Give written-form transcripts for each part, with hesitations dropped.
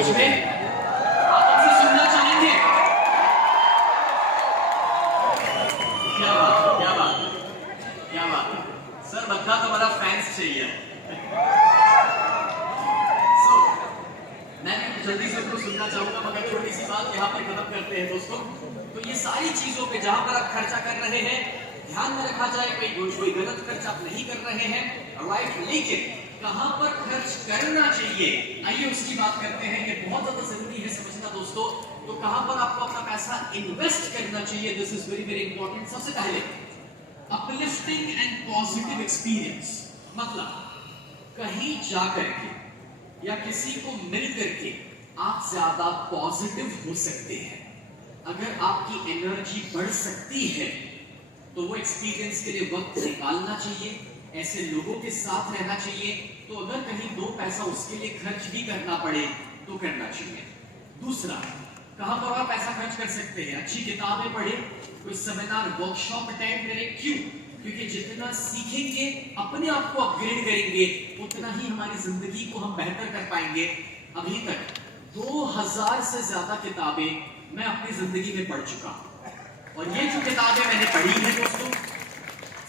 आप हमसे सुनना चाहेंगे? क्या बात, क्या बात, क्या बात। सर बच्चा तो बड़ा फैंस चाहिए। मैं भी जल्दी से उनको सुनना चाहूंगा, मगर छोटी सी बात यहाँ पर खत्म करते हैं दोस्तों। तो ये सारी चीजों पे जहां पर आप खर्चा कर रहे हैं, ध्यान में रखा जाए कोई गलत खर्च आप नहीं कर रहे हैं, राइट। लेकिन कहां पर खर्च करना चाहिए, आइए उसकी बात करते हैं। ये बहुत ज्यादा जरूरी है समझना दोस्तों। तो कहां पर आपको अपना पैसा इन्वेस्ट करना चाहिए, this is very very important. सबसे पहले अपलिफ्टिंग एंड पॉजिटिव एक्सपीरियंस, मतलब कहीं जाकर के या किसी को मिल करके आप ज्यादा पॉजिटिव हो सकते हैं। अगर आपकी एनर्जी बढ़ सकती है तो वो एक्सपीरियंस के लिए वक्त निकालना चाहिए, ऐसे लोगों के साथ रहना चाहिए। तो अगर कहीं दो पैसा उसके लिए खर्च भी करना पड़े तो करना चाहिए। दूसरा, कहां पर आप पैसा खर्च कर सकते हैं, अच्छी किताबें पढ़े, कोई सेमिनार वर्कशॉप अटेंड करें। क्यों? क्योंकि जितना सीखेंगे, अपने आप को अपग्रेड करेंगे, उतना ही हमारी जिंदगी को हम बेहतर कर पाएंगे। अभी तक 2000 से ज्यादा किताबें मैं अपनी जिंदगी में पढ़ चुका हूं। और ये जो किताबें मैंने पढ़ी है दोस्तों,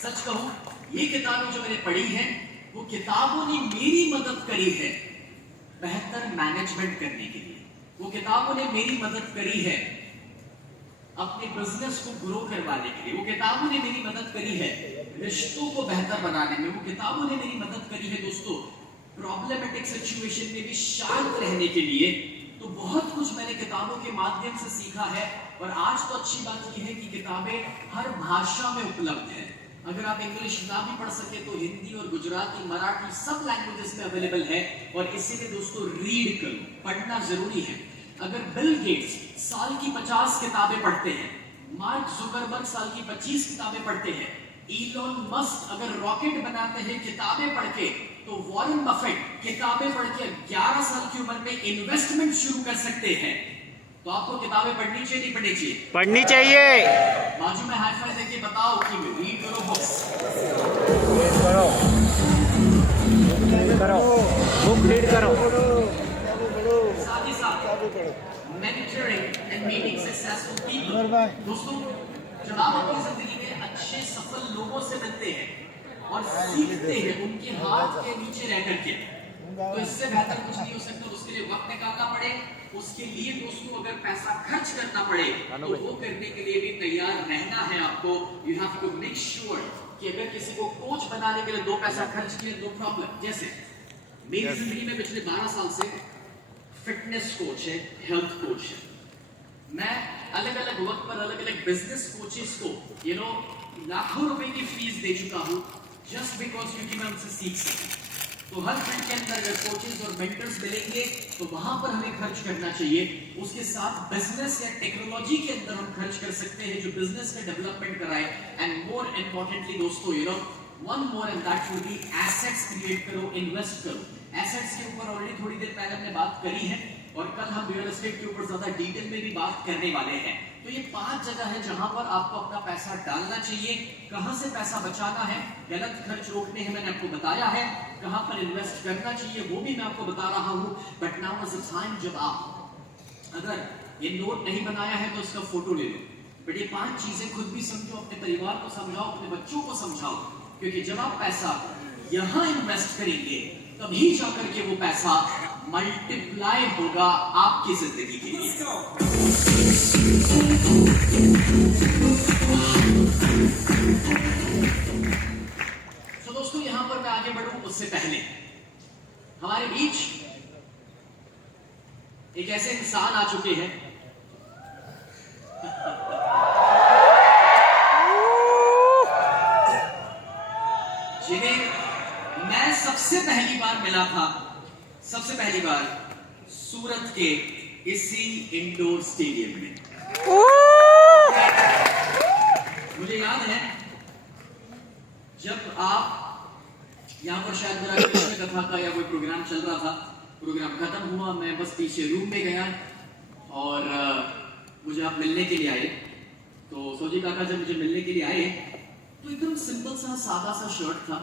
सच कहूं, ये किताबें जो मैंने पढ़ी हैं, वो किताबों ने मेरी मदद करी है बेहतर मैनेजमेंट करने के लिए। वो किताबों ने मेरी मदद करी है अपने बिजनेस को ग्रो करवाने के लिए। वो किताबों ने मेरी मदद करी है रिश्तों को बेहतर बनाने में। वो किताबों ने मेरी मदद करी है दोस्तों प्रॉब्लमेटिक सिचुएशन में भी शांत रहने के लिए। तो बहुत कुछ मैंने किताबों के माध्यम से सीखा है। और आज तो अच्छी बात यह है कि किताबें हर भाषा में उपलब्ध है। अगर आप इंग्लिश ना भी पढ़ सके तो हिंदी और गुजराती, मराठी सब लैंग्वेजेस में अवेलेबल है। और इसीलिए दोस्तों रीड करो, पढ़ना जरूरी है। अगर बिल गेट्स साल की 50 किताबें पढ़ते हैं, मार्क जुकरबर्ग साल की 25 किताबें पढ़ते हैं, इलॉन मस्क अगर रॉकेट बनाते हैं किताबें पढ़ के, तो वॉरेन बफेट किताबें पढ़ के 11 साल की उम्र में इन्वेस्टमेंट शुरू कर सकते हैं। तो आपको किताबें पढ़नी चाहिए, नहीं पढ़नी चाहिए? पढ़नी चाहिए। बाजू में हाई फाई देके बताओ कि रीड करो बुक्स, बुक रीड करो। साथ ही साथ mentoring and meeting successful people. दोस्तों, जब आप अपनी जिंदगी में अच्छे सफल लोगों से मिलते हैं और सीखते हैं उनके हाथ के नीचे रह करके, तो इससे बेहतर कुछ नहीं हो सकता। उसके लिए वक्त निकालना पड़े, उसके लिए दोस्तों अगर पैसा खर्च करना पड़े तो वो करने के लिए भी तैयार रहना है आपको। You have to make sure कि अगर किसी को कोच बनाने के लिए दो पैसा खर्च किए, नो प्रॉब्लम। जैसे मेरी जिंदगी में पिछले 12 साल से फिटनेस कोच है, हेल्थ कोच है। मैं अलग अलग वक्त पर अलग अलग बिजनेस कोचेस को लाखों रुपए की फीस दे चुका हूं, जस्ट बिकॉज क्योंकि मैं उनसे सीख सकूं। तो हर फील्ड के अंदर अगर कोचेस और मेंटर्स मिलेंगे तो वहां पर हमें खर्च करना चाहिए। उसके साथ बिजनेस या टेक्नोलॉजी के अंदर हम खर्च कर सकते हैं जो बिजनेस में डेवलपमेंट कराए। एंड मोर इंपॉर्टेंटली दोस्तों, one more and that will be assets create करो, इन्वेस्ट करो। एसेट्स के ऊपर ऑलरेडी थोड़ी देर पहले हमने बात करी है और कल हम रियल एस्टेट के ऊपर ज्यादा डिटेल में भी बात करने वाले हैं। तो ये 5 जगह है जहां पर आपको अपना पैसा डालना चाहिए। कहां से पैसा बचाना है, गलत खर्च रोकने हैं, मैंने आपको बताया है। कहां पर इन्वेस्ट करना चाहिए वो भी मैं आपको बता रहा हूं। But now is the time, जब आप अगर ये नोट नहीं बनाया है तो इसका फोटो ले लो। बट ये 5 चीजें खुद भी समझो, अपने परिवार को समझाओ, अपने बच्चों को समझाओ। क्योंकि जब आप पैसा यहां इन्वेस्ट करेंगे तभी जाकर के वो पैसा मल्टीप्लाई होगा आपकी जिंदगी के लिए। तो दोस्तों, यहां पर मैं आगे बढ़ूं उससे पहले हमारे बीच एक ऐसे इंसान आ चुके हैं जिन्हें मैं सबसे पहली बार मिला था, सबसे पहली बार सूरत के इसी इंडोर स्टेडियम में। मुझे याद है जब आप यहां पर शायद मेरा कृष्ण कथा का या कोई प्रोग्राम चल रहा था, प्रोग्राम खत्म हुआ, मैं बस पीछे रूम में गया और मुझे आप मिलने के लिए आए। तो सोजी काका जब मुझे मिलने के लिए आए तो एकदम सिंपल सा सादा सा शर्ट था,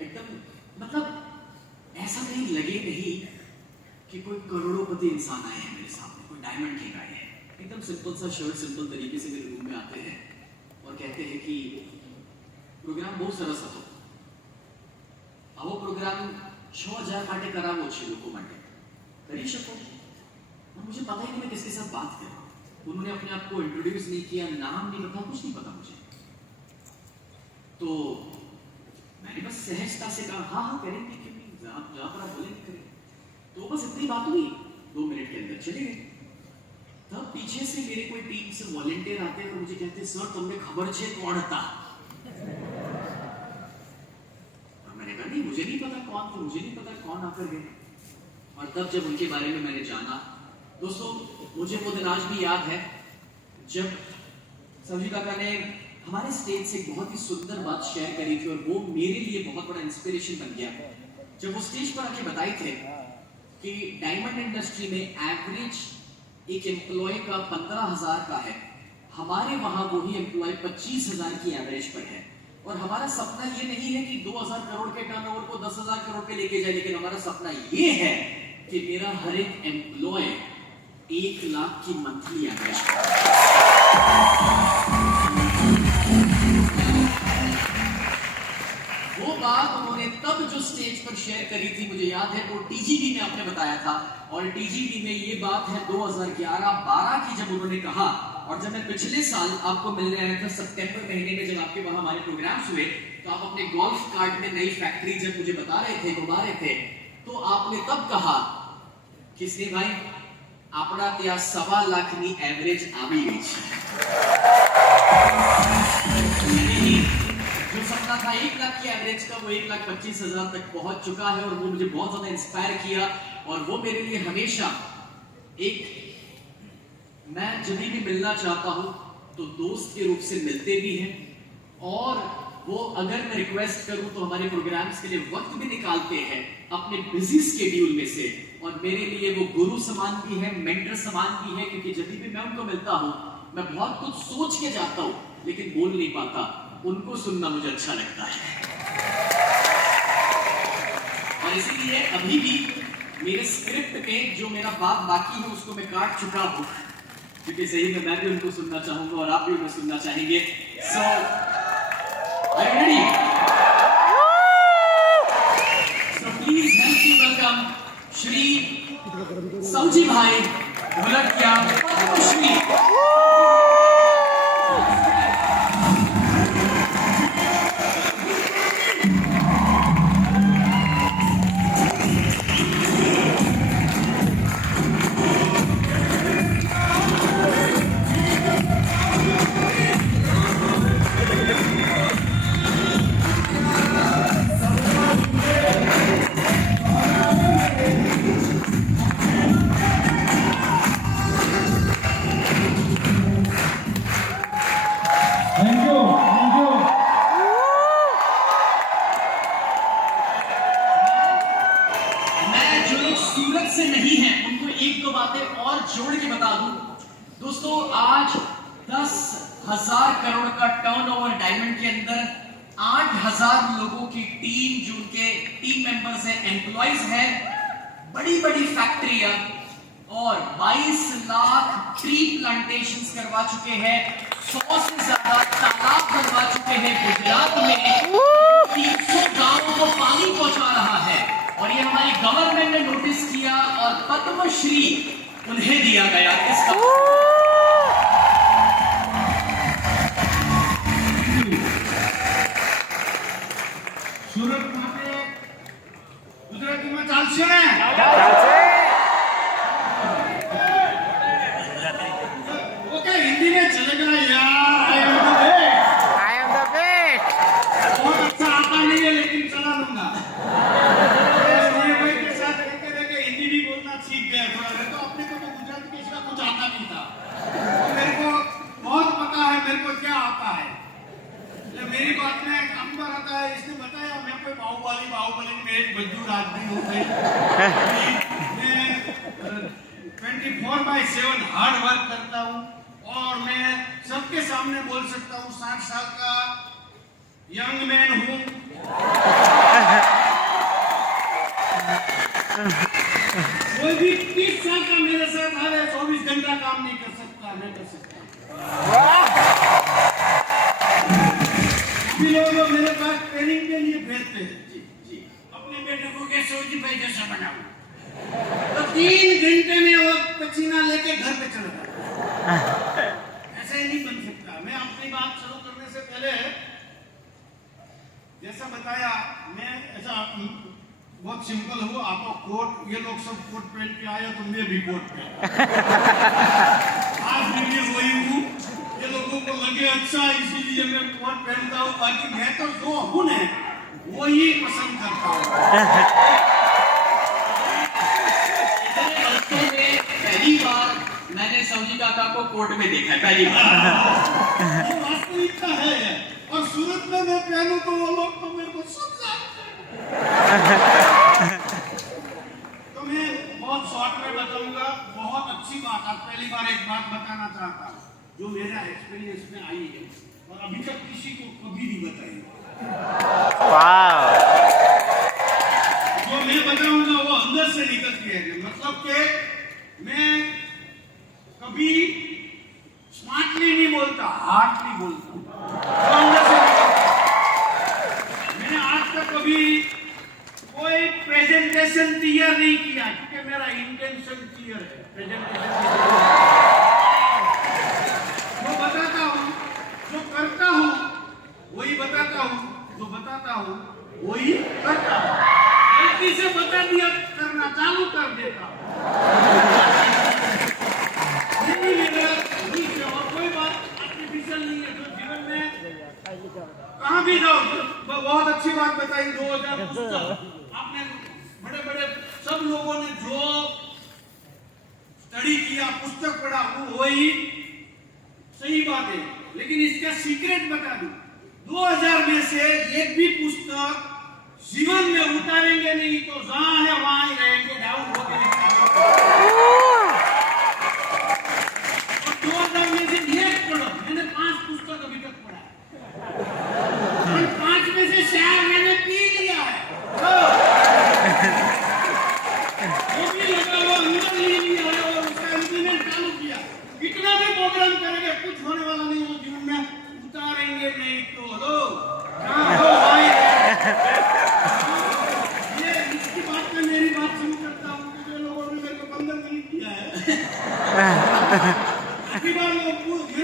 एकदम मतलब ऐसा कहीं लगे नहीं कि कोई करोड़ोंपति इंसान आए हैं मेरे सामने, कोई डायमंड किंग आए हैं, एकदम सिंपल सा शर्ट, सिंपल तरीके से मेरे रूम में आते हैं और कहते हैं कि प्रोग्राम बहुत सरस હતો આવો પ્રોગ્રામ 6000 માટે કરાવો છે લોકો માટે, કરી શકો? और मुझे पता ही नहीं मैं किसके साथ बात कर रहा हूँ। उन्होंने अपने आप को इंट्रोड्यूस नहीं किया, नाम नहीं बताया, कुछ नहीं पता मुझे। तो मैंने बस सहजता से कहा हाँ हाँ करेंगे, क्यों नहीं, जहाँ पर आप बोलेंगे करेंगे। तो बस इतनी बात हुई, 2 मिनट के अंदर चले गए। तब पीछे से मेरे कोई टीम से वॉलंटियर आते हैं और मुझे कहते हैं सर तुमने खबर छे कौन था? और मैंने कहा नहीं मुझे नहीं पता कौन थे, मुझे नहीं पता कौन आकर गए। और तब जब उनके बारे में मैंने जाना, दोस्तों मुझे वो दिन आज भी याद है जब सभी काका ने हमारे स्टेज से एक बहुत ही सुंदर बात शेयर करी थी और वो मेरे लिए बहुत बड़ा इंस्पिरेशन बन गया। जब वो स्टेज पर आके बताए थे कि डायमंड इंडस्ट्री में एवरेज एक एम्प्लॉय का 15,000 का है, हमारे वहां वही एम्प्लॉय 25,000 की एवरेज पर है। और हमारा सपना ये नहीं है कि 2,000 करोड़ के टर्नओवर को 10,000 करोड़ पे लेके जाए, लेकिन हमारा सपना ये है कि मेरा हर एक एम्प्लॉय 1 लाख की मंथली एवरेज। वो बात उन्होंने तब जो स्टेज पर शेयर करी थी, मुझे याद है वो टीजीबी में आपने बताया था, और टीजीबी में ये बात है 2011-12 की जब उन्होंने कहा। और जब मैं पिछले साल आपको मिलने आया था सितंबर महीने में, जब आपके वहां हमारे प्रोग्राम्स हुए, तो आप अपने गोल्फ कार्ट में नई फैक्ट्री जब मुझे बता रहे थे, घुमा रहे थे, तो आपने तब कहा किसने भाई अपना त्या 1.25 लाखની एवरेज આવી ગઈ છે। जो सपना था 1 लाख की एवरेज का, वो 1,25,000 तक पहुंच चुका है। और वो मुझे बहुत ज्यादा इंस्पायर किया और वो मेरे लिए हमेशा एक, मैं जब भी मिलना चाहता हूं तो दोस्त के रूप से मिलते भी हैं, और वो अगर मैं रिक्वेस्ट करूं तो हमारे प्रोग्राम्स के लिए वक्त भी निकालते हैं अपने बिजी स्केड्यूल में से। और मेरे लिए वो गुरु समान भी है, मेंटर समान भी है, क्योंकि जब भी मैं उनको मिलता हूं मैं बहुत कुछ सोच के जाता हूं लेकिन बोल नहीं पाता, उनको सुनना मुझे अच्छा लगता है। और इसीलिए अभी भी मेरे स्क्रिप्ट में जो मेरा बात बाकी है उसको मैं काट चुका हूं, क्योंकि सही में मैं भी उनको सुनना चाहूंगा और आप भी उन्हें सुनना चाहेंगे। So are you ready? So please help me welcome Shri Savji bhai Dholakia Padmashri. सूरत से नहीं है उनको एक दो बातें और जोड़ के बता दूं। दोस्तों आज 10,000 करोड़ का टर्नओवर डायमंड के अंदर 8,000 लोगों की टीम, जो उनके टीम मेंबर्स है, एम्प्लॉइज है, बड़ी बड़ी फैक्ट्रियां और 22 लाख ट्री प्लांटेशंस करवा चुके हैं, 100 से ज्यादा तालाब बनवा चुके हैं गुजरात में, 300 गांवों को पानी पहुंचा रहा है। और ये हमारी गवर्नमेंट ने नोटिस किया और पद्मश्री उन्हें दिया गया। इसका सूरत માટે ગુજરાતીમાં ચાલશે ને? ओके हिंदी में चलेगा यार। I am the best. बहुत अच्छा आता नहीं है लेकिन चला लूंगा। भाई के साथ रहते रहते हिंदी भी बोलना सीख गया थोड़ा। मैं तो अपने को तो गुजराती किसी का कुछ आता नहीं था, मेरे को बहुत पता है मेरे को क्या आता है। मेरी बात में एक अंबर आता है, इसने बताया मैं कोई बाहुबली में एक मजदूर आदमी हूँ भाई। मैं 24/7 हार्ड वर्क करता हूँ और मैं सबके सामने बोल सकता हूँ 60 साल का यंग मैन हूँ। कोई भी 30 साल का मेरे साथ आवे 24 घंटा काम नहीं कर सकता, मैं कर सकता। अभी लोग मेरे पास ट्रेनिंग के लिए भेजते हैं, जी अपने बेटे को कैसे सऊदी भाई जैसा बनाऊं, तो 3 घंटे में वो पसीना लेके घर पे चला जाता। ऐसे ही नहीं बन सकता। मैं अपनी बात शुरू करने से पहले जैसा बताया, मैं ऐसा बहुत सिंपल हूँ। आपको कोट, ये लोग सब कोट पहन के आए तो मैं भी कोट पहन आज भी मैं वही हूँ। ये लोगों को लगे अच्छा इसीलिए मैं कोट पहनता हूँ, बाकी मैं तो जो हूँ ना वही पसंद करता हूँ। पहली बार मैंने सऊदी काका को कोर्ट में देखा है, पहली बार। ये वास्तविकता है। और सूरत में मैं पहनूं तो वो लोग तो मेरे को सब जानते हैं। तो मैं बहुत शॉर्ट में बताऊंगा। बहुत अच्छी बात, आज पहली बार एक बात बताना चाहता हूँ जो मेरा एक्सपीरियंस में आई है और अभी तक किसी को कभी नहीं बताई। जो मैं बताऊंगा वो अंदर से निकलती है। मतलब कि मैं कभी स्मार्टली नहीं बोलता, हार्डली बोलता। मैंने आज तक कभी कोई प्रेजेंटेशन क्लियर नहीं किया क्योंकि मेरा इंटेंशन क्लियर है। प्रेजेंटेशन जो बताता हूँ, जो करता हूँ वही बताता हूँ, जो बताता हूँ वही करता हूँ। गलती से बता दिया करना चालू कर देता हूँ। और कोई बात आर्टिफिशियल नहीं है। जो जीवन में कहाँ भी जाओ, बहुत अच्छी बात बताई। 2000 पुस्तक आपने बड़े बड़े सब लोगों ने जो स्टडी किया, पुस्तक पढ़ा, वो वही सही बात है। लेकिन इसका सीक्रेट बता दूं, 2000 में से एक भी पुस्तक जीवन में उतारेंगे नहीं तो जहां है वहां ही रहेंगे, डाउन होके नहीं। 2000 में से एक पढ़ो। मैंने 5 पुस्तक अभी तक पढ़ा है और 5 में से 4 मैंने पी लिया है। वो भी लगा वो अंदर ले लिया है और उसका इंप्लीमेंट चालू किया। कितना भी प्रोग्राम करेंगे कुछ होने वाला नहीं है जीवन में, उतारेंगे नहीं तो लो ये इसकी बात में मेरी बात शुरू करता हूँ कि जो लोगों ने मेरे को 15 मिनट दिया है। अभी बार मेरे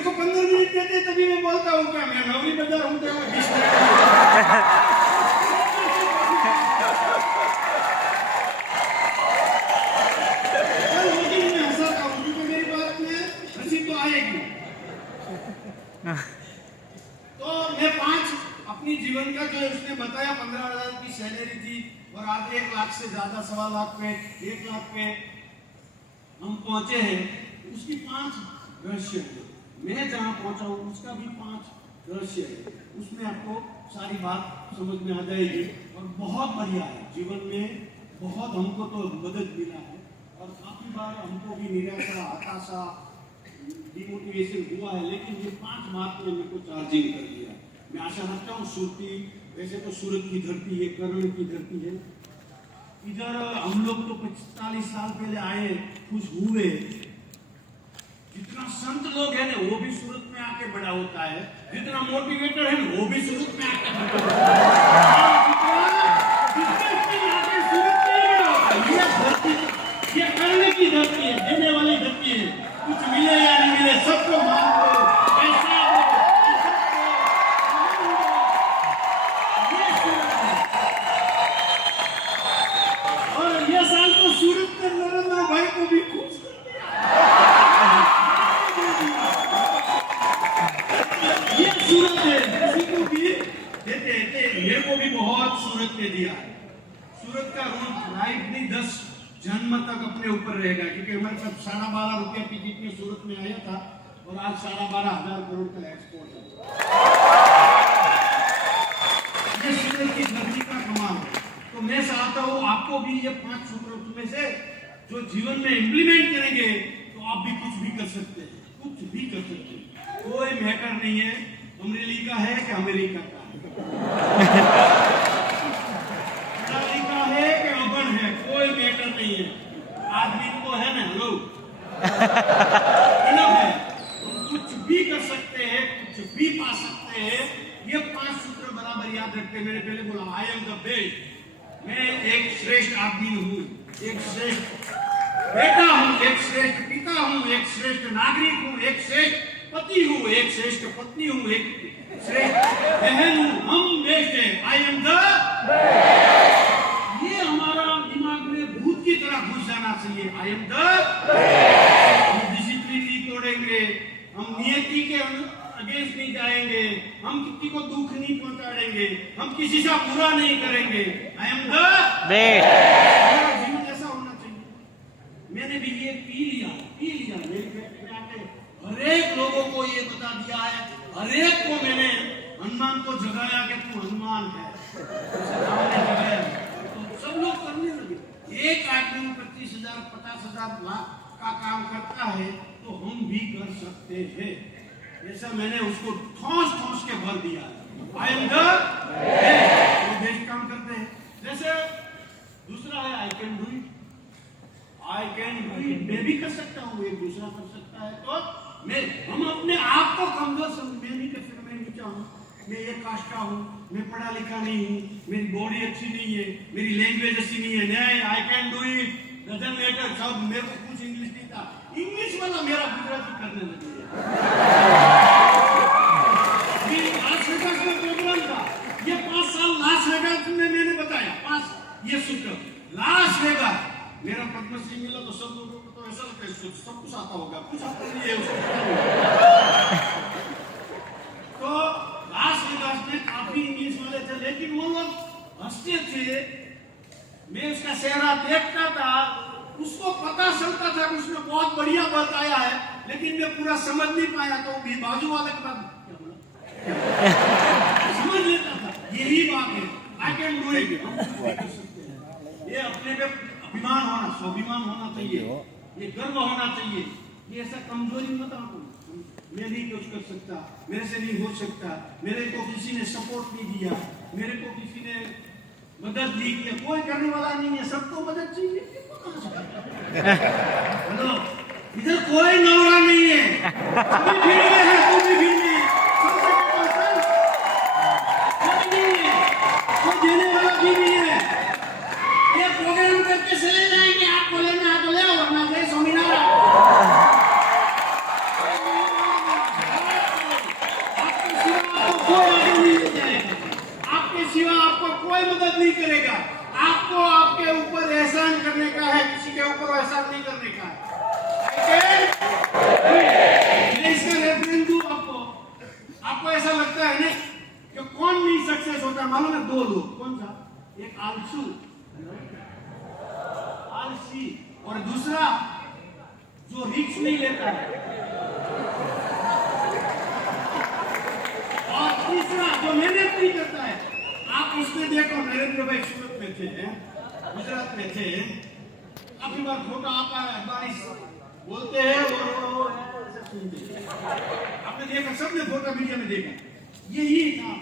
को 15 मिनट देते तभी मैं बोलता हूँ क्या मैं नौकरी बाजार हूँ क्या 20 मिनट। तो मैं 5 अपनी जीवन का जो उसने बताया 15,000 की सैलरी थी और आज 1 लाख से ज्यादा, 1.25 लाख पे, 1 लाख पे हम पहुंचे हैं। उसकी 5 रहस्य है। मैं जहां पहुंचा हूं उसका भी 5 रहस्य है। उसमें आपको सारी बात समझ में आ जाएगी और बहुत बढ़िया है। जीवन में बहुत हमको तो मदद मिला है और काफी बार हमको भी निराशा, हताशा, डिमोटिवेशन हुआ है, लेकिन ये 5 बात ने मेरे को चार्जिंग कर दिया। मैं आशा रखता हूँ सूरती, वैसे तो सूरत की धरती है, करण की धरती है। इधर हम लोग तो 45 साल पहले आए, खुश हुए। जितना संत लोग हैं ना वो भी सूरत में आके बड़ा होता है, जितना मोटिवेटर है वो भी सूरत में आके बड़ा होता है। ये धरती, ये करने की धरती है, देने वाली धरती है। कुछ मिले या नहीं मिले सबको मान लो, ऐसा हो, ये सूरत है। और ये साल तो सूरत के नरेंद्र भाई को भी खुश कर दिया। ये सूरत है, किसी को भी देते, मेरे को भी बहुत सूरत ने दिया है। सूरत का रूल लाइफ नहीं 10 जन्म तक अपने ऊपर रहेगा, क्योंकि हमारे सब 12.5 रुपए टिकट में सूरत में आया था और आज 12.5 करोड़ का एक्सपोर्ट है। ये सूरत की धरती का कमाल है। तो मैं चाहता हूँ आपको भी ये 5 सूत्रों में से जो जीवन में इंप्लीमेंट करेंगे तो आप भी कुछ भी कर सकते हैं, कुछ भी कर सकते हैं। कोई मैटर नहीं है अमेरिका है कि अमेरिका का है, है कि अबन है, कोई मैटर नहीं है। आदमी को है ना लोग इनफ है, हम कुछ भी कर सकते हैं, कुछ भी पा सकते हैं। ये 5 सूत्र बराबर याद रखते हैं। मैंने पहले बोला आई एम द बेस्ट, मैं एक श्रेष्ठ आदमी हूँ, एक श्रेष्ठ बेटा हूँ, एक श्रेष्ठ पिता हूँ, एक श्रेष्ठ नागरिक हूँ, एक श्रेष्ठ पति हूँ, एक श्रेष्ठ पत्नी हूँ, एक श्रेष्ठ बहन हूँ। हम बेस्ट है, आई एम द ये हमारा दिमाग में भूत की तरह घुस जाना चाहिए। आई एम द हम डिसिप्लिन नहीं तोड़ेंगे, हम नियति के अगेंस्ट नहीं जाएंगे, हम किसी को दुख नहीं पहुंचाएंगे, हम किसी से बुरा नहीं करेंगे। I am the best. मेरा जीवन ऐसा होना चाहिए। मैंने भी ये पी लिया मेरे पेट में आके हर एक लोगों को ये बता दिया है, हर एक को मैंने हनुमान को जगाया कि तू हनुमान है, तो सब लोग करने लगे। एक आदमी 25,000 50,000 लाख का काम करता है तो हम भी कर सकते हैं। ऐसा मैंने उसको ठोस के भर दिया। आई एम द बेस्ट काम करते हैं। जैसे दूसरा है आई कैन डू इट, मैं भी कर सकता हूँ, एक दूसरा कर सकता है। तो हम अपने आप को कमजोर समझ, मैं नहीं कर सकता, मैं नीचा हूँ, मैं एक कास्ट का हूँ, मैं पढ़ा लिखा नहीं हूँ, मेरी बॉडी अच्छी नहीं है, मेरी लैंग्वेज अच्छी नहीं है। नहीं, I can do it, doesn't matter. सब मेरे को कुछ इंग्लिश नहीं था, इंग्लिश वाला मेरा गुजराती करने लगे। लास वेगास में प्रोग्राम था, ये 5 साल लास वेगास में मैंने बताया 5 ये सूत्र। लास वेगास मेरा पद्मश्री मिला तो सब लोगों को तो ऐसा लगता है सब कुछ आता होगा, कुछ आता नहीं है उसको। तो लास वेगास में काफी इंग्लिश वाले थे, लेकिन वो लोग हंसते थे। मैं उसका चेहरा देखता था, उसको पता चलता था कि उसने बहुत बढ़िया बताया है, लेकिन मैं पूरा समझ नहीं पाया। तो भी बाजू वाले के बाद समझ लेता था। यही बात है, आई कैन डू इट। ये अपने पे अभिमान होना, स्वाभिमान होना चाहिए, ये गर्व होना चाहिए। ये ऐसा कमजोरी मत आंको, मैं नहीं कुछ कर सकता, मेरे से नहीं हो सकता, मेरे को किसी ने सपोर्ट नहीं दिया, मेरे को किसी ने मदद नहीं किया। कोई करने वाला नहीं है, सबको मदद चाहिए। हेलो, इधर कोई नौरा नहीं है, सभी भीड़ में है, तू भी भीड़ में, सबसे पसंद कोई नहीं है, कोई देने वाला भी नहीं है। ये प्रोग्राम करके चले जाएंगे, आपको लेना है तो ले आओ, वरना जय स्वामीनारायण। आपके सिवा आपको कोई आगे नहीं ले जाएगा, आपके सिवा आपको कोई मदद नहीं करेगा। आपको आपके ऊपर एहसान करने का है, किसी के ऊपर एहसान नहीं करने का है। मैं इसका रेफरेंस दूं आपको ऐसा लगता है नहीं कि कौन नहीं सक्सेस होता? मालूम है 2 लोग, कौन सा? एक आलसी और दूसरा जो रिस्क नहीं लेता है, और तीसरा जो मेहनत नहीं करता है। आप उसमें देखो, नरेंद्र भाई सूरत में थे, गुजरात में थे, काफी बार फोटो आता है, बारिश बोलते हैं वो सुनते हैं। आपने देखा, सबने फोटो मीडिया में देखा, यही था।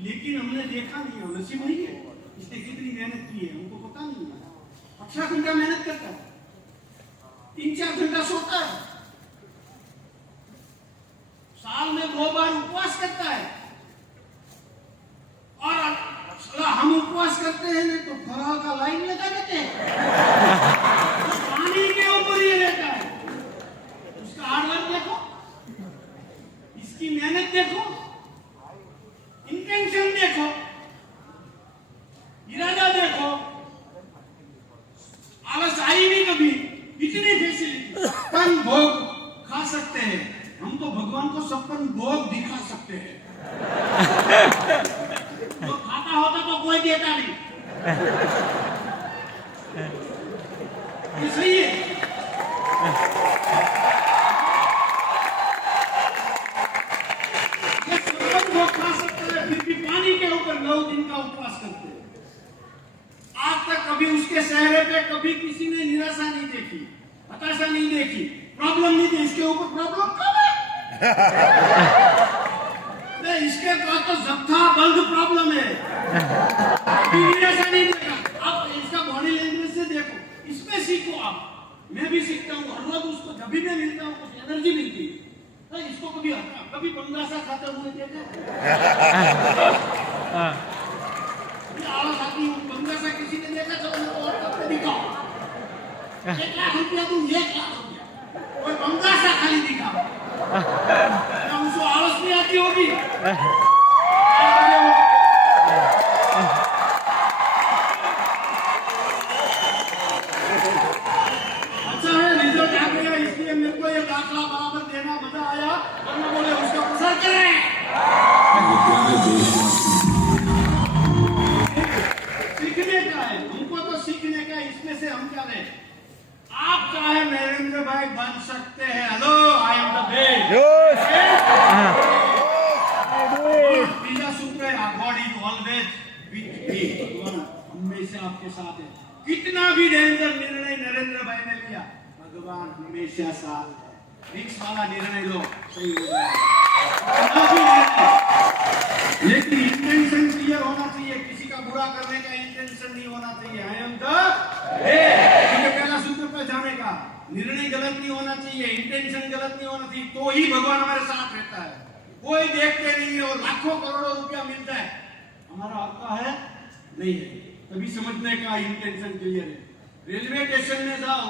लेकिन हमने देखा नहीं, हम नसीब नहीं है इसने कितनी मेहनत की है, हमको पता नहीं है। 18 घंटा मेहनत करता है, 3-4 घंटा सोता है, साल में 2 बार उपवास करता है। और हम उपवास करते हैं नहीं तो फराळ का लाइन लगा देते हैं। पानी के ऊपर ये रहता है। उसका हार्डवर्क देखो, इसकी मेहनत देखो, इंटेंशन देखो, इरादा देखो। आलस आई नहीं कभी, इतनी फैसिलिटी, छप्पन भोग खा सकते हैं हम, तो भगवान को 56 भोग दिखा सकते हैं। तो खाता होता तो कोई देता नहीं। ये सही है। ये 56 भोग खा सकते हैं, फिर भी पानी के ऊपर 9 दिन का उपवास करते हैं। आज तक कभी उसके चेहरे पे कभी किसी ने निराशा नहीं देखी, हताशा नहीं देखी, प्रॉब्लम नहीं थी। इसके ऊपर प्रॉब्लम कब है? इसके पास तो जत्था बंद प्रॉब्लम है, निराशा नहीं देखा। आप इसका बॉडी लैंग्वेज से देखो, इसमें सीखो आप, मैं भी सीखता हूँ हर रोज। उसको जब भी मैं मिलता हूँ कुछ एनर्जी मिलती है। इसको कभी बंगासा खाते हुए देखा? आवाज आती है बंगासा किसी ने देखा? चलो मेरे को और करके दिखाओ। 1 लाख रुपया दूं, 1 लाख रुपया, कोई बंगासा खाली दिखाओ। उसको आवाज नहीं आती होगी। अच्छा है रिजल्ट आ गया, इसलिए मेरे को ये दाखला बराबर देना मजा आया। वरना बोले उसका प्रसार करें। सीखने का है, हमको तो सीखने का। इसमें से हम क्या लें? आप चाहे नरेंद्र भाई बन सकते हैं। Hello, I am the best. तीसरा सूत्र है, God is always with me. भगवान हमेशा आपके साथ है। कितना भी डेंजर निर्णय नरेंद्र भाई ने लिया, भगवान हमेशा साथ है। रिक्स वाला निर्णय लो, सही हो जाएगा। लेकिन इंटेंशन क्लियर होना चाहिए। किसी का बुरा करने का इंटेंशन नहीं होना चाहिए। आई एम द पहला सूत्र पर जाने का निर्णय गलत नहीं होना चाहिए, इंटेंशन गलत नहीं होना चाहिए, तो ही भगवान हमारे साथ रहता है। कोई देखते नहीं है और लाखों करोड़ों रुपया मिलता है, हमारा आपका है नहीं है, तभी समझने का इंटेंशन क्लियर है। रेलवे स्टेशन में जाओ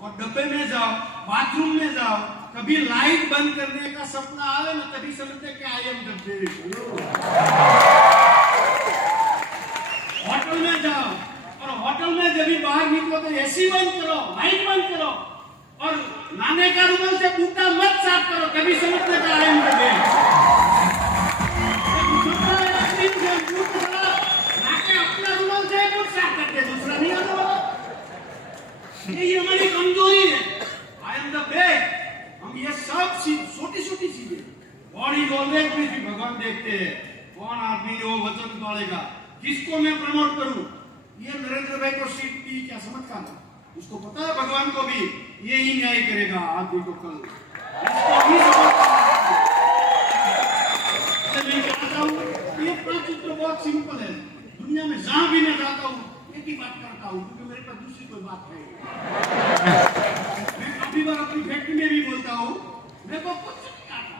और डब्बे में जाओ, बाथरूम में जाओ, कभी लाइट बंद करने का सपना आवे ना, तभी समझते कि आई एम डब्बे। होटल में जाओ और होटल में जब भी बाहर निकलो तो एसी बंद करो, लाइट बंद करो और नाने का रुमाल से बूटा मत साफ करो, कभी समझते का आई एम डब्बे। ये हमारी कमजोरी है। I am the best. हम ये सब छोटी छोटी चीजें, God is always with me, भगवान देखते हैं कौन आदमी वो वचन पालेगा, किसको मैं प्रमोट करूं। ये नरेंद्र भाई को सीट दी क्या समझ का ना, उसको पता है भगवान को भी यही न्याय करेगा आदमी को कल। मैं कहता हूं ये चित्र बहुत सिंपल है। दुनिया में जहां भी मैं जाता हूं एक ही बात करता हूं, क्योंकि मेरे पास दूसरी कोई बात है। मैं काफी बार अपनी फैक्ट्री में भी बोलता हूं मेरे को कुछ नहीं आता,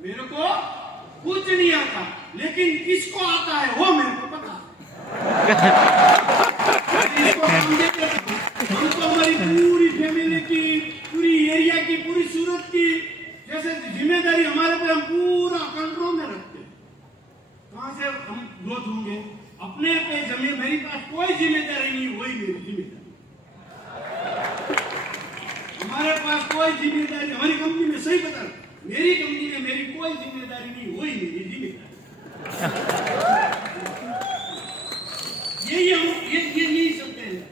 मेरे को कुछ नहीं आता, लेकिन किसको आता है वो मेरे को पता है। इसको समझे हमको हमारी पूरी फैमिली की, पूरी एरिया की, पूरी सूरत की जैसे जिम्मेदारी हमारे पे, हम पूरा कंट्रोल में रखते हैं। कहां से हम ग्रोथ होंगे? अपने पे जमीन, मेरे पास कोई जिम्मेदारी नहीं, वही मेरी जिम्मेदारी। हमारे पास कोई जिम्मेदारी, हमारी कंपनी में सही बता, मेरी कंपनी में मेरी कोई जिम्मेदारी नहीं, वही मेरी जिम्मेदारी। यही हम ये नहीं सकते हैं।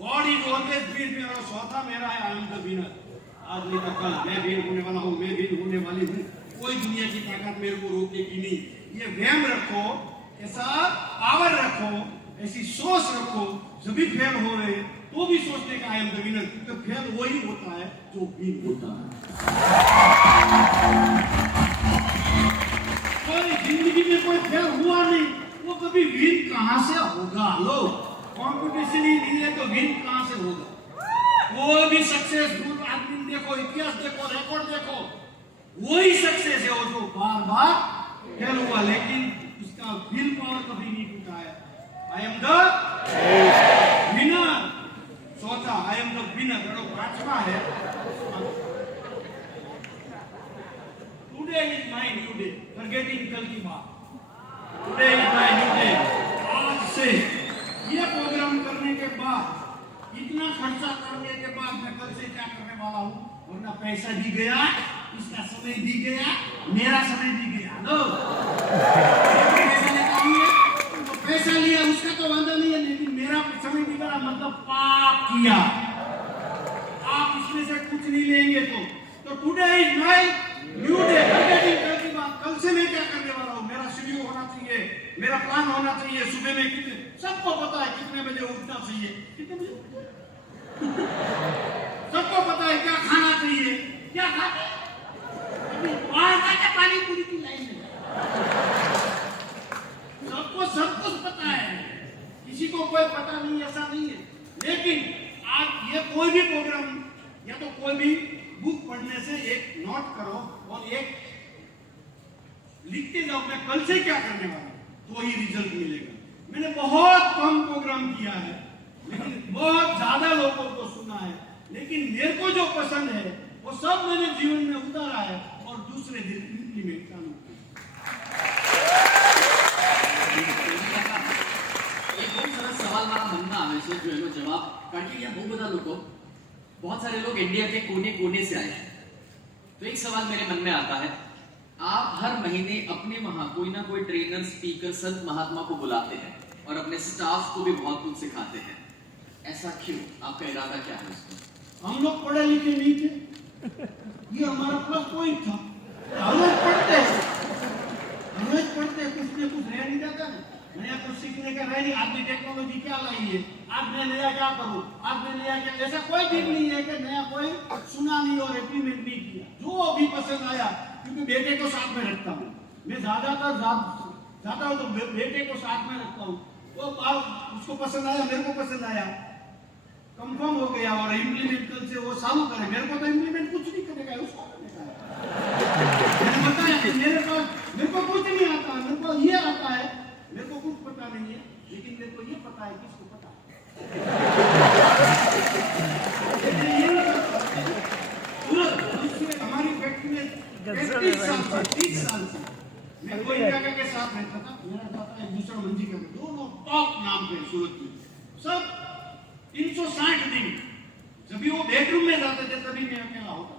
God is always with me. मेरा सौदा मेरा है, आई एम द विनर। आज नहीं तो कल मैं विन होने वाला हूँ, मैं विन होने वाली हूँ। कोई दुनिया की ताकत मेरे को रोकेगी नहीं। ये वहम रखो, ऐसा पावर रखो, ऐसी सोच रखो, सभी फेल हो रहे तो भी सोचने का आई एम द विनर। तो फेल वही होता है जो विन होता है। कोई जिंदगी में कोई फेल हुआ नहीं, वो कभी विन कहां से होगा? लो, कॉम्पिटिशन ही नहीं है तो विन कहां से होगा? कोई भी सक्सेसफुल आदमी देखो, इतिहास देखो, रिकॉर्ड देखो, वही सक्सेस है वो जो बार बार फेल हुआ, लेकिन उसका विल पावर कभी नहीं टूटा है। I am the winner. सोचा आई एम द विनर। पांचवा है, today is my new day, forgetting कल की बात। Today is my new day. आज से ये प्रोग्राम करने के बाद, इतना खर्चा करने के बाद मैं कल से क्या करने वाला हूँ, वरना पैसा भी गया, इसका समय भी गया, मेरा समय भी गया। लो, पैसा लेता हूँ, तो पैसा लिया उसका तो वादा नहीं है, लेकिन मेरा समय भी गया, मतलब पाप किया। आप इसमें से कुछ नहीं लेंगे तो today is my new day. कल से मैं क्या करने वाला हूँ, मेरा शेड्यूल होना चाहिए, मेरा प्लान होना चाहिए। सुबह में कितने, सबको पता है कितने बजे उठना चाहिए, कितने बजे सबको पता है क्या खाना चाहिए, क्या खाते पानी पूरी की लाइन में सबको सब कुछ पता है, किसी को कोई पता नहीं, ऐसा नहीं है। लेकिन आज ये कोई भी बुक पढ़ने से एक नोट करो और एक लिखते जाओ मैं कल से क्या करने वाला हूं, तो ही रिजल्ट मिलेगा। मैंने बहुत कम प्रोग्राम किया है, लेकिन बहुत ज्यादा लोगों को सुना है, लेकिन मेरे को जो पसंद है वो सब मैंने जीवन में उतारा है और दूसरे दिन इम्प्लीमेंट चालू किया। एक बहुत सरस सवाल મારા મનમાં આવે છે જો એનો જવાબ કારણ કે यहाँ बहुत लोग बहुत सारे लोग इंडिया के कोने कोने से आए हैं। तो एक सवाल मेरे मन में आता है, आप हर महीने अपने वहां कोई ना कोई ट्रेनर स्पीकर संत महात्मा को बुलाते हैं और अपने स्टाफ को भी बहुत कुछ सिखाते हैं, ऐसा क्यों? आपका इरादा क्या है उसमें? हम लोग पढ़े लिखे नहीं थे, ये हमारा प्लस पॉइंट था। हम लोग पढ़ते कुछ न कुछ रह नहीं जाता ना, नया कुछ सीखने का रह नहीं। आपने टेक्नोलॉजी क्या लाई है, आपने नया क्या करो, आपने नया क्या, ऐसा कोई दिन नहीं है कि नया कोई सुना नहीं और इम्प्लीमेंट नहीं किया। जो भी पसंद आया, क्योंकि बेटे को साथ में रखता हूँ मैं, ज्यादातर जाता हूँ तो बेटे को साथ में रखता हूँ, वो उसको पसंद आया, मेरे को पसंद आया, कंफर्म हो गया और इम्प्लीमेंट कल से वो चालू करे। मेरे को तो इम्प्लीमेंट कुछ नहीं करेगा, उसको मैंने बताया कि मेरे को कुछ नहीं आता, मेरे को ये आता है, मेरे को कुछ पता नहीं है, लेकिन मेरे को ये पता है किसको पता है। हमारी फैक्ट्री में 30 साल से मैं कोई जगह के साथ रहता था, मेरा दादा एक दूसरा मंजी का, दोनों टॉप नाम पे सूरत में, सब 360 दिन जब भी वो बेडरूम में जाते थे तभी मैं अकेला होता।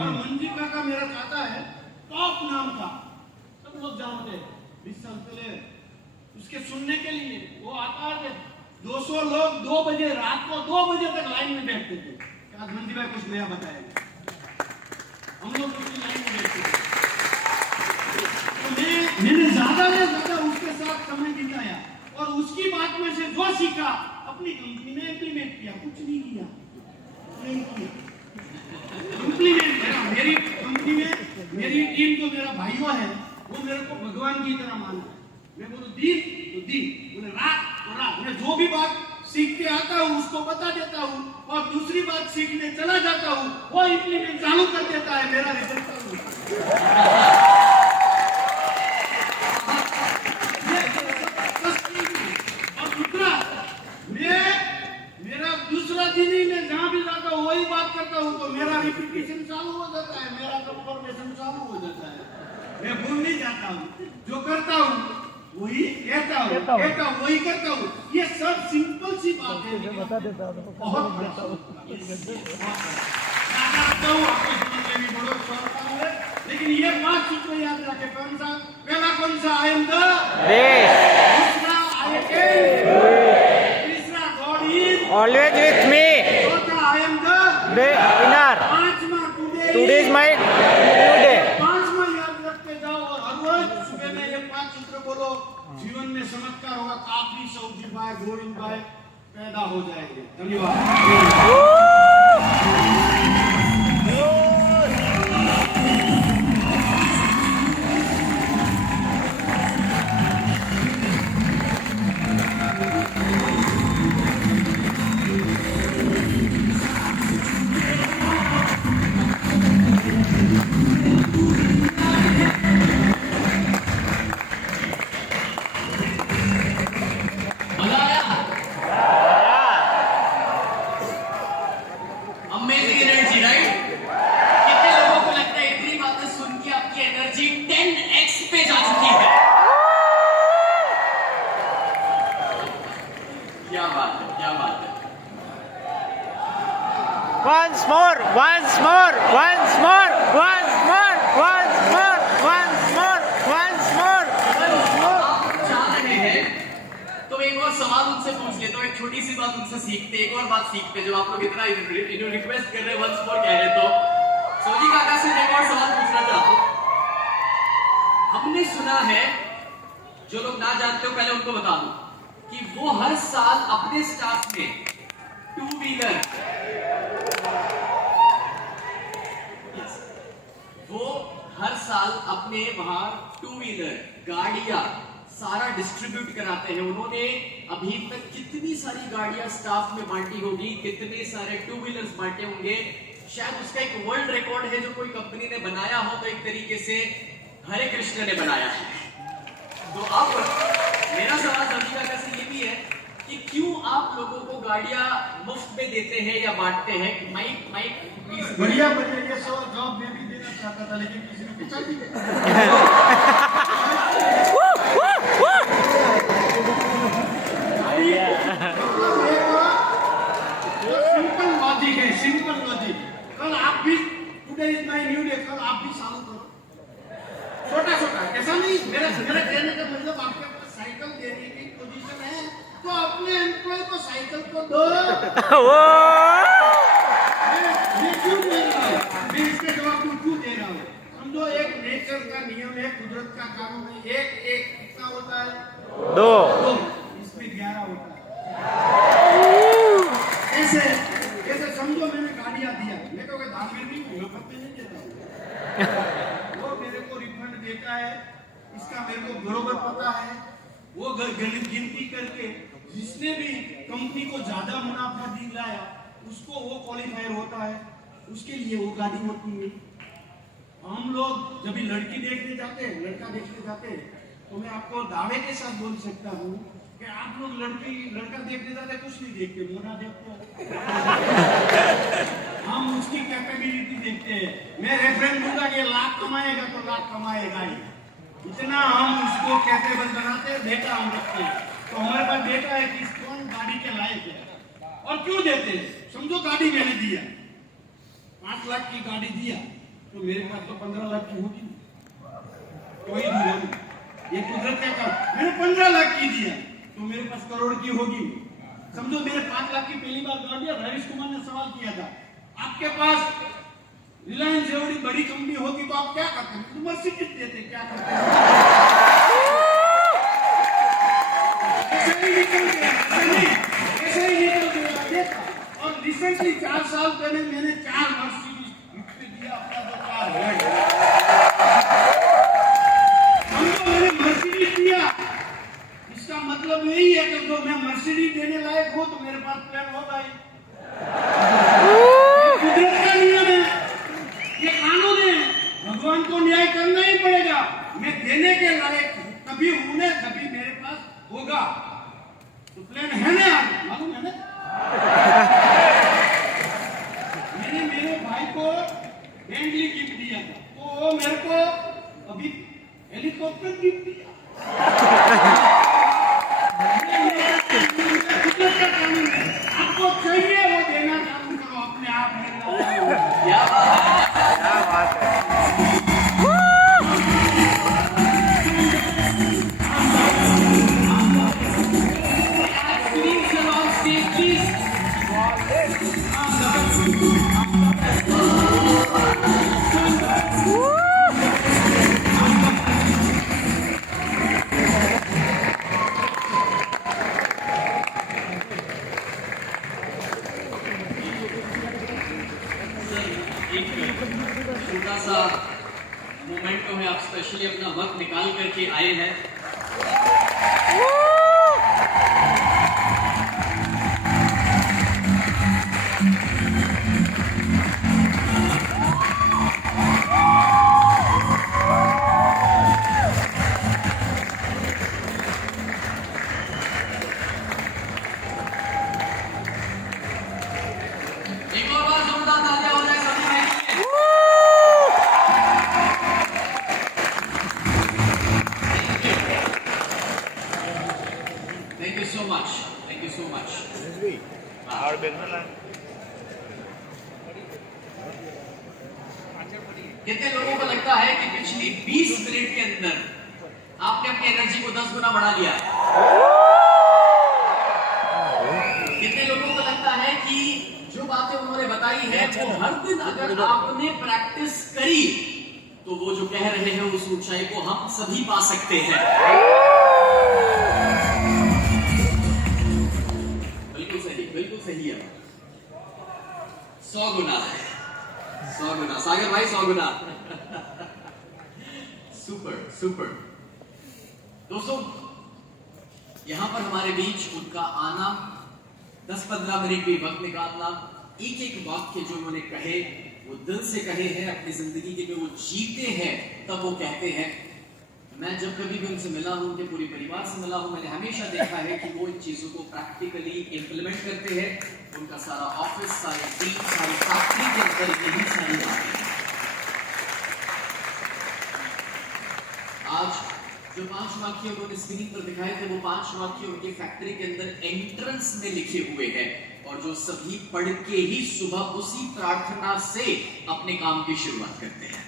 मंजी का मेरा चाचा है, टॉप नाम का, सब लोग जानते हैं। 20 साल पहले उसके सुनने के लिए वो आता है, 200 लोग 2 बजे रात को 2 बजे तक लाइन में बैठते थे। आज मंजी भाई कुछ नया बताएगा, हम लोग उसकी लाइन में बैठते थे। तो मैंने ज्यादा उसके साथ समय बिताया और उसकी बात में से जो सीखा अपनी कंपनी में इम्प्लीमेंट किया। कुछ नहीं किया, इम्प्लीमेंट किया। मेरी कंपनी में मेरी टीम जो मेरा भाइयों है वो मेरे को भगवान की तरह मानता है। मैं बोलूं दिन तो दिन, बोले रात तो रात, मैं जो भी बात सीख के आता हूँ उसको बता देता हूँ और दूसरी बात सीखने चला जाता हूँ, वो इम्प्लीमेंट चालू कर देता है, मेरा रिजल्ट चालू दूसरा दिन ही मैं जहां भी जाता हूँ वही बात करता हूँ, तो मेरा रिपीटेशन चालू हो जाता है, मेरा कंफर्मेशन चालू हो जाता है। मैं भूल नहीं जाता हूँ, जो करता हूँ वही कहता हूँ वही करता हूँ। ये सब सिंपल सी बात है, बता देता हूँ बहुत लेकिन ये 5 सूत्र याद रखे। कौन सा? पहला कौन सा? आई एम द दूसरा आई कैन, तीसरा God is always with me, चौथा आई एम द विनर, पांचवा today is my new day. पांचवा याद रखते जाओ और हर रोज सुबह में ये 5 सूत्र बोलो, जीवन में चमत्कार होगा। काफी सौजी भाई गोविंद भाई पैदा हो जाएंगे। धन्यवाद। मजा आया? Amazing energy, right? कितने लोगों को लगता है इतनी बातें सुन के आपकी एनर्जी 10x पे जा चुकी है? क्या बात है, क्या बात है। Once more, once more, once more, once more, once more, once more, once more, once more. आप चाह रहे हैं तो एक और सवाल उनसे पूछ लेता हूँ, एक छोटी सी बात उनसे सीखते, एक और बात सीखते। जब आप लोग इतना रिक्वेस्ट कर रहे हैं वंस मोर कह रहे, तो सोजी काका से एक और सवाल पूछना चाहता हूँ। हमने सुना है, जो लोग ना जानते हो पहले उनको बता दूं, कि वो हर साल अपने स्टाफ में 2 व्हीलर, वो हर साल अपने वहां 2 व्हीलर गाड़ियां सारा डिस्ट्रीब्यूट कराते हैं। उन्होंने अभी तक कितनी सारी गाड़ियां स्टाफ में बांटी होगी, कितने सारे टू व्हीलर्स बांटे होंगे, शायद उसका एक वर्ल्ड रिकॉर्ड है जो कोई कंपनी ने बनाया हो तो एक तरीके से हरे कृष्ण ने बनाया है। तो अब मेरा सवाल सभी से ये भी है कि क्यों आप लोगों को गाड़ियां मुफ्त में देते हैं या बांटते हैं? Mic please. बढ़िया बढ़िया, ये सवाल जवाब मैं भी देना चाहता था लेकिन किसी ने पूछा नहीं। सिंपल लॉजिक है, सिंपल लॉजिक। कल आप भी, today is my new day, कल आप भी चालू करो छोटा छोटा। ऐसा नहीं, मेरा कहने का मतलब आपके पास साइकिल देने की पोजीशन है तो अपने एम्प्लॉय को साइकिल को दो। मैं क्यों दे रहा हूँ, मैं इसके जवाब क्यों दे रहा हूँ? समझो एक नेचर का नियम है, कुदरत का कानून है। एक कितना होता है? 2। इसमें 11 होता है। ऐसे समझो मैंने गाड़ियां दिया, मैं तो दान में नहीं हूँ, नफरत में नहीं देता हूँ। वो मेरे को रिफंड देता है, इसका मेरे को बरोबर पता है। वो गिनती करके जिसने भी कंपनी को ज्यादा मुनाफा दिलाया उसको वो क्वालिफायर होता है, उसके लिए वो गाड़ी होती है। हम लोग जब भी लड़की देखने जाते हैं, लड़का देखने जाते हैं, तो मैं आपको दावे के साथ बोल सकता हूँ कि आप लोग लड़का देखने जाते कुछ नहीं देखते, मोना देखते हो। हम उसकी कैपेबिलिटी देखते हैं। मैं रेफरेंस दूंगा कि लाख कमाएगा तो लाख कमाएगा ही, इतना हम उसको कैपेबल बनाते हैं। डेटा हम रखते हैं, तो हमारे पास डेटा है कि कौन गाड़ी के लायक है और क्यों देते हैं। समझो गाड़ी मैंने दिया, 5 लाख की गाड़ी दिया, तो मेरे पास तो 15 लाख की होगी, कोई दिया नहीं। ये कुदरत का काम। मैंने 15 लाख की दिया तो मेरे पास करोड़ की होगी। समझो मेरे 5 लाख की पहली बार गाड़ी, रवीश कुमार ने सवाल किया था, आपके पास रिलायंस जैसी बड़ी कंपनी होगी तो आप क्या करते हैं? तो मर्सिडीज देते, क्या करते हैं? ऐसे ही निकल गया, ऐसे ही निकल गया देखा। और रिसेंटली 4 साल पहले मैंने 4 मर्सिडीज गिफ्ट दिया अपना जो कार है। हमको मैंने मर्सिडीज दिया, इसका मतलब यही है कि जो मैं मर्सिडीज देने लायक हूं तो मेरे पास प्लान होगा ही। कुदरत का नियम है, ये कानून है, भगवान को न्याय करना ही पड़ेगा। मैं देने के लायक कभी हूं तभी मेरे पास होगा। तो प्लान है ना, मालूम है ना? मैंने मेरे भाई को बेंटली गिफ्ट दिया था, तो वो मेरे को अभी हेलीकॉप्टर गिफ्ट दिया। कुदरत का कानून है, आपको चाहिए वो देना चालू करो अपने आप में। क्या बात है। Please come on stage, please. छोटा सा मोमेंट तो है, आप स्पेशली अपना वक्त निकाल करके आए हैं। एक और बार जोरदार तालियां हो जाए सभी के लिए। Thank you so much. Thank you so much. कितने लोगों को लगता है कि पिछली 20 मिनट के अंदर आपने अपनी एनर्जी को 10 गुना बढ़ा लिया? कितने लोगों को लगता है कि जो बातें उन्होंने बताई है वो हर दिन अगर आपने प्रैक्टिस करी तो वो जो कह रहे हैं उस ऊंचाई को हम सभी पा सकते हैं? बिल्कुल सही है। 100 गुना, 100 गुना। सागर भाई 100 गुना। Super super. दोस्तों यहाँ पर हमारे बीच उनका आना, 10-15 मिनट भी वक्त निकालना, एक एक वाक्य जो उन्होंने कहे वो दिल से कहे हैं, अपनी जिंदगी के में वो जीते हैं, तब वो कहते हैं। मैं जब कभी भी उनसे मिला हूं, उनके पूरे परिवार से मिला हूं, मैंने हमेशा देखा है कि वो इन चीजों को प्रैक्टिकली इंप्लीमेंट करते हैं। उनका सारा ऑफिस, सारी टीम, सारी फैक्ट्री के अंदर यही सारी बातें हैं। आज जो 5 वाक्य उन्होंने स्क्रीन पर दिखाए थे, वो 5 वाक्य उनकी फैक्ट्री के अंदर एंट्रेंस में लिखे हुए हैं, और जो सभी पढ़ के ही सुबह उसी प्रार्थना से अपने काम की शुरुआत करते हैं।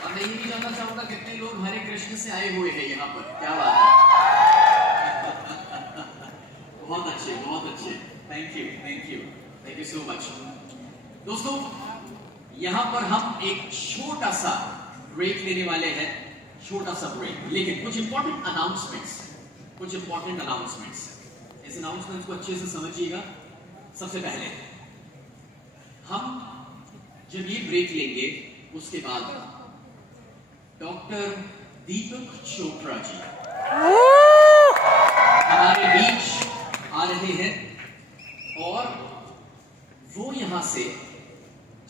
और मैं ये भी जानना चाहूंगा कितने लोग हरे कृष्ण से आए हुए हैं यहाँ पर। क्या बात है। बहुत अच्छे, बहुत अच्छे। Thank you, thank you, thank you so much. दोस्तों, यहाँ पर हम एक छोटा सा ब्रेक लेने वाले हैं, छोटा सा ब्रेक, लेकिन कुछ इंपॉर्टेंट अनाउंसमेंट्स, कुछ इंपॉर्टेंट अनाउंसमेंट्स। इस अनाउंसमेंट्स को अच्छे से समझिएगा। सबसे पहले हम जब ये ब्रेक लेंगे, उसके बाद डॉक्टर दीपक चोपड़ा जी हमारे बीच आ रहे हैं, और वो यहां से,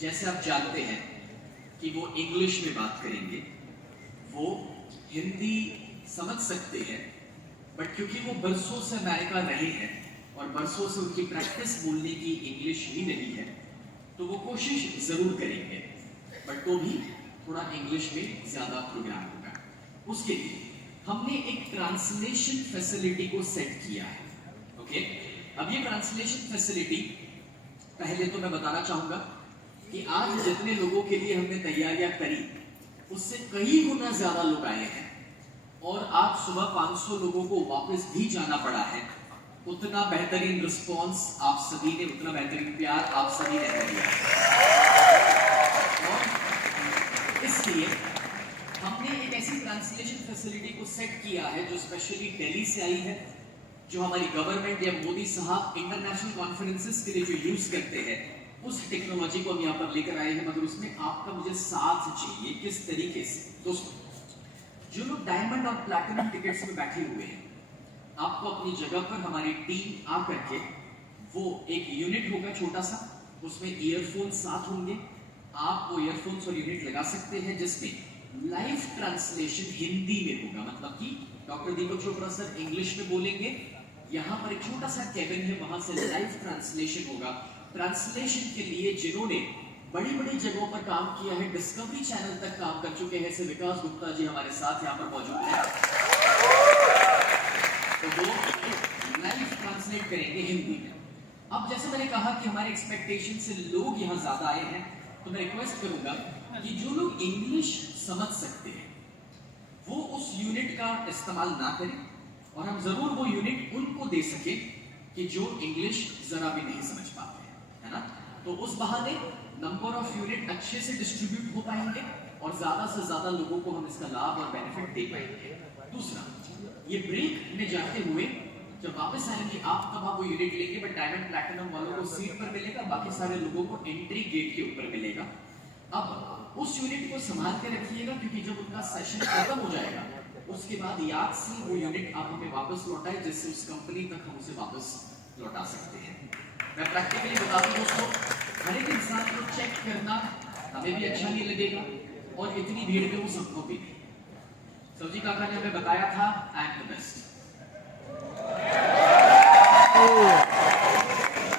जैसे आप जानते हैं कि वो इंग्लिश में बात करेंगे, वो हिंदी समझ सकते हैं, बट क्योंकि वो बरसों से अमेरिका रहे हैं और बरसों से उनकी प्रैक्टिस बोलने की इंग्लिश ही नहीं है, तो वो कोशिश जरूर करेंगे, बट तो भी थोड़ा इंग्लिश में ज्यादा प्रोग्राम होगा। उसके लिए हमने एक ट्रांसलेशन फैसिलिटी को सेट किया है। ओके, अब ये ट्रांसलेशन फैसिलिटी, पहले तो मैं बताना चाहूंगा कि आज जितने लोगों के लिए हमने तैयारियां करी, उससे कई गुना ज्यादा लोग आए हैं, और आज सुबह 500 लोगों को वापस भी जाना पड़ा है। उतना बेहतरीन रिस्पॉन्स आप सभी ने, उतना बेहतरीन प्यार आप सभी ने दिया, और इसलिए हमने एक ऐसी ट्रांसलेशन फैसिलिटी को सेट किया है जो स्पेशली दिल्ली से आई है, जो हमारी गवर्नमेंट या मोदी साहब इंटरनेशनल कॉन्फ्रेंसेस के लिए जो यूज करते हैं, उस टेक्नोलॉजी को हम यहाँ पर लेकर आए हैं। मगर उसमें आपका मुझे साथ चाहिए। किस तरीके से? दोस्तों, जो लोग डायमंड और प्लैटिनम टिकट्स में बैठे हुए हैं, आपको अपनी जगह पर हमारी टीम आकर के, वो एक यूनिट होगा छोटा सा, उसमें ईयरफोन साथ होंगे, आप वो ईयरफोन्स और यूनिट लगा सकते हैं, जिसमें लाइव ट्रांसलेशन हिंदी में होगा। मतलब कि डॉक्टर दीपक चोपड़ा सर इंग्लिश में बोलेंगे, यहाँ पर एक छोटा सा केबिन है, वहां से लाइव ट्रांसलेशन होगा। ट्रांसलेशन के लिए जिन्होंने बड़ी बड़ी जगहों पर काम किया है, डिस्कवरी चैनल तक काम कर चुके हैं, जैसे विकास गुप्ता जी हमारे साथ यहाँ पर मौजूद हैं, तो वो लाइव ट्रांसलेट करेंगे हिंदी में। अब जैसे मैंने कहा कि हमारे एक्सपेक्टेशन से लोग यहाँ ज्यादा आए हैं, तो मैं रिक्वेस्ट करूंगा कि जो लोग इंग्लिश समझ सकते हैं वो उस यूनिट का इस्तेमाल ना करें, और हम जरूर वो यूनिट उनको दे सके कि जो इंग्लिश जरा भी नहीं समझ पाते हैं, है ना। तो उस बहाने नंबर ऑफ यूनिट अच्छे से डिस्ट्रीब्यूट हो पाएंगे, और ज्यादा से ज्यादा लोगों को हम इसका लाभ और बेनिफिट दे पाएंगे। दूसरा, ये ब्रेक में जाते हुए जब वापस आएंगे आप, तब आप वो यूनिट लेंगे, बट डायमंड प्लैटिनम वालों को सीट पर मिलेगा, बाकी सारे लोगों को एंट्री गेट के ऊपर मिलेगा। अब उस यूनिट को संभाल के रखिएगा, क्योंकि जब उनका सेशन खत्म हो जाएगा, उसके बाद याद से वो यूनिट आप हमें वापस लौटाए, जिससे उस कंपनी तक हम उसे वापस लौटा सकते हैं। मैं प्रैक्टिकली बता दूं दोस्तों, हर एक इंसान को चेक करना हमें भी अच्छा नहीं लगेगा, और इतनी भीड़ में वो सबको भी नहीं। सब्जी काका ने हमें बताया था, एट द बेस्ट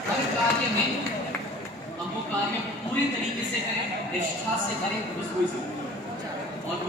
हर कार्य में हम वो कार्य पूरे तरीके से करें, निष्ठा से करें, बस कोई जरूरी